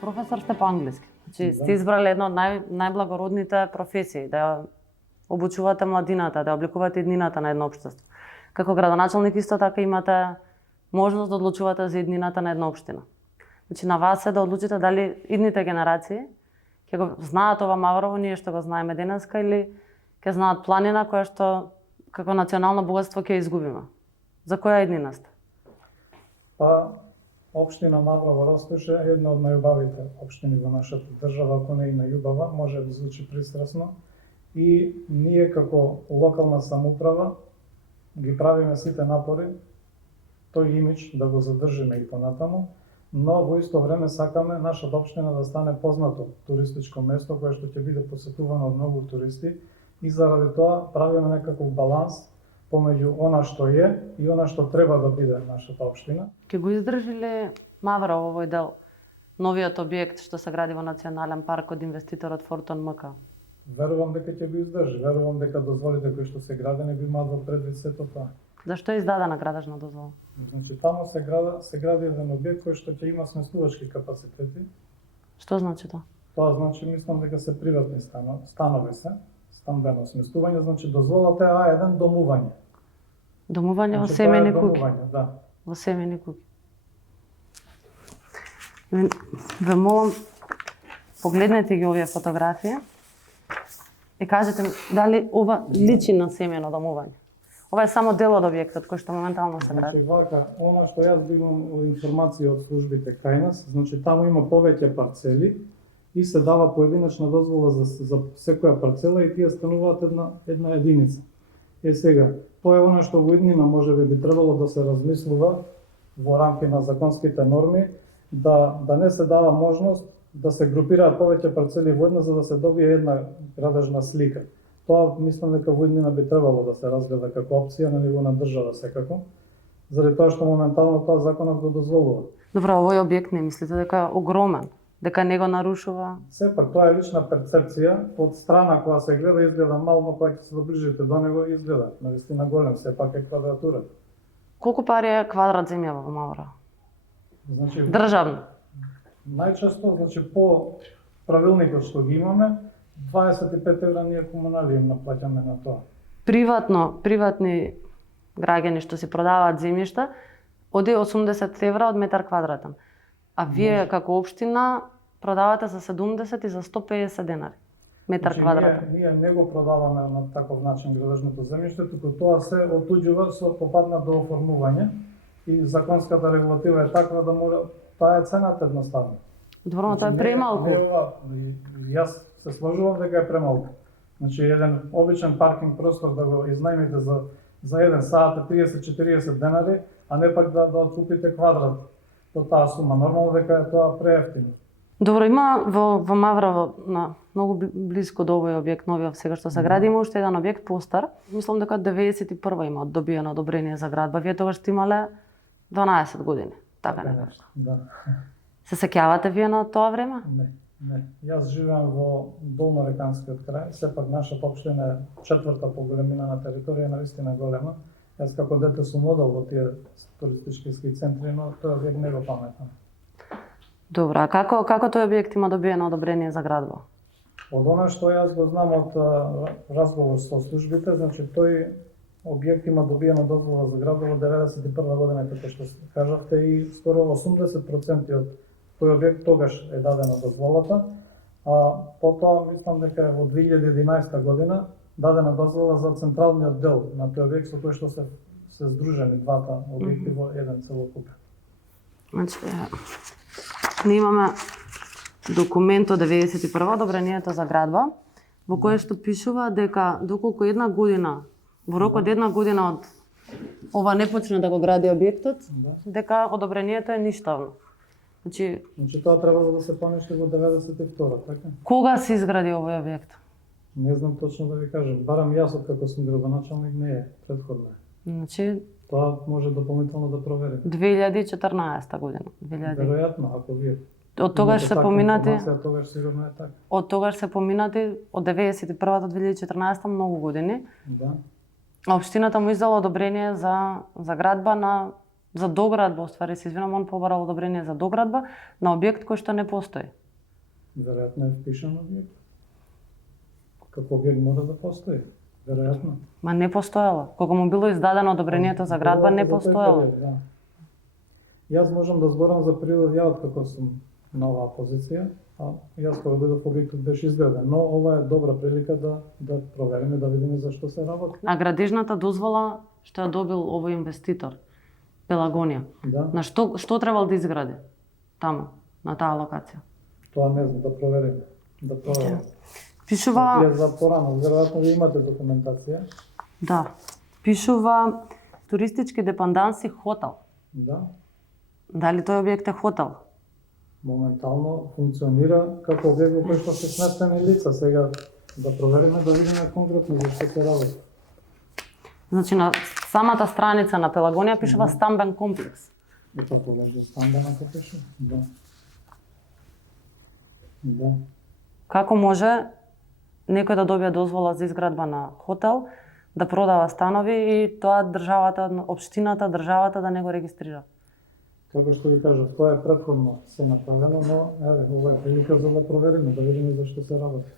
Професор сте по англиски. Значи сте избрале една од најблагородните професии, да ја обучувате младината, да ја обликувате иднината на едно општество. Како градоначалник исто така имате можност да одлучувате за иднината на една општина. Значи на вас е да одлучите дали идните генерации ќе го знаат ова Маврово ние што го знаеме денеска или ќе знаат планина која што како национално богатство ќе изгубиме. За која иднина сте? Па, општина Маврово Ростиш е една од најубавите општини во нашата држава, ако не и најубава, може да звучи пристрасно. И ние како локална самоуправа ги правиме сите напори тој имидж да го задржиме и понатаму, но во исто време сакаме нашата општина да стане познато туристичко место кое што ќе биде посетувано од многу туристи и заради тоа правиме некаков баланс помеѓу она што е и она што треба да биде нашата општина. Ке го издржи ли Маврово овој дел новиот објект што се гради во Национален парк од инвеститорот Фортон МК? Верувам дека ќе го издржи, верувам дека дозволите кои што се градени би имаат во предвид сето тоа. Зашто е издадена градежна дозвола? Значи таму се гради еден објект кој што ќе има сместувачки капацитети. Што значи тоа? Тоа значи мислам дека се приватни станови се, стамбено сместување, значи дозволата е А1 домување. Домување во Значи, семејни тоа е куќи. домување, да. Во семејни куќи. Ве молам, погледнете ги овие фотографии и кажете ми дали ова личи на семејно домување. Ова е само дел од објектот кој што моментално се гради. Значи вака, она што јас имам информација од службите кај нас, значи таму има повеќе парцели и се дава поединечна дозвола за секоја парцела и тие стануваат една единица. Сега, тоа е она што во иднина можеби би требало да се размислува во рамки на законските норми, да не се дава можност да се групираат повеќе парцели во една за да се добие една градежна слика. Тоа мислам дека во иднина би требало да се разгледа како опција на ниво на држава секако, заради тоа што моментално тоа законот го дозволува. Добро, овој објект не мислите дека е огромен, дека не го нарушува? Сепак тоа е лична перцепција, од страна кога се гледа изгледа мал, но кога ќе се доближите до него изгледа навистина голем, сепак е квадратура. Колку пари е квадрат земја во Маврово? Значи Државно. најчесто, значи по правилникот што ги имаме, 25 евра ние комунали им наплаќаме на тоа. Приватни граѓани што си продаваат земјишта, оди 80 евра од метар квадратен. А вие како општина продавате за 70 и за 150 денари метар Значи, квадратен. Ние не го продаваме на таков начин градежното земјиште, туку тоа се отуѓува со попадна до оформување и законската регулатива е таква да мора, таа е цената едноставно. Добро, но тоа е премалку. Јас се сложувам дека е премалку. Значи еден обичен паркинг простор да го изнајмите за еден саат 30-40 денари, а не пак да откупите квадрат по таа сума. Нормално дека е тоа преевтино. Добро, има во Маврово на многу близко до овој објект новиот сега што се гради, има уште еден објект постар. Мислам дека 91 има добиено одобрение за градба. Вие тогаш сте имале 12 години. Така нешто. Да. Се сеќавате вие на тоа време? Не. Јас живеам во Долнореканскиот крај, сепак нашата општина е четврта по големина на територија, навистина голема. Јас како дете сум одел во тие туристички ски центри, но тој објект не го паметам. Добро, а како тој објект има добиено одобрение за градба? Од она што јас го знам од разговор со службите, значи тој објект има добиена дозвола за градба во 91 година, како што кажавте, и скоро 80% од тој објект тогаш е дадена дозволата, а потоа мислам дека во 2011 година дадена дозвола за централниот дел на тој објект со кој што се здружени двата објекти во еден целокуп. Значи, ние имаме документ од 91 одобрението за градба, во кој што пишува дека доколку една година, во рок од една година од ова не почне да го гради објектот, дека одобрението е ништавно. Значи тоа требало да се поништи во 92, така? Кога се изгради овој објект? Не знам точно да ви кажам. Барам јас од како сум градоначалник не е предходно. Значи тоа може дополнително да проверим. 2014 година. Веројатно, ако вие. Од тогаш се поминати. Тогаш сигурно е така. Од тогаш се поминати од 91 до 2014 многу години. Да. Општината му издала одобрение за градба на за доградба, уствари се извинам, он побарал одобрение за доградба на објект кој што не постои. Веројатно е впишан објект. Како објект мора да постои. Веројатно. Ма не постоело. Кога му било издадено одобрението за градба, не За тој постоело. период, да. Јас можам да зборам за природ, ја откако сум на оваа позиција, а јас кога бидов објектот беше изграден, но ова е добра прилика да провериме, да видиме за што се работи. А градежната дозвола што ја добил овој инвеститор, Пелагонија, Да, на што требал да изгради таму, на таа локација? тоа не знам, да провериме. Да провериме. Пишува, Ја за порано, веројатно ви имате документација. да, пишува туристички депанданси хотел. Да, Дали тој објект е хотел? моментално функционира како објект во кој што се сместени лица. Сега да провериме, да видиме конкретно за што се работи. Значи на самата страница на Пелагонија пишува стамбен комплекс. И па погледа стамбената пише. Да. Да. Како може некој да добие дозвола за изградба на хотел, да продава станови и тоа државата, општината, државата да не го регистрира? Како што ви кажав, тоа е претходно се направено, но еве, ова е прилика за да провериме, да видиме за што се работи.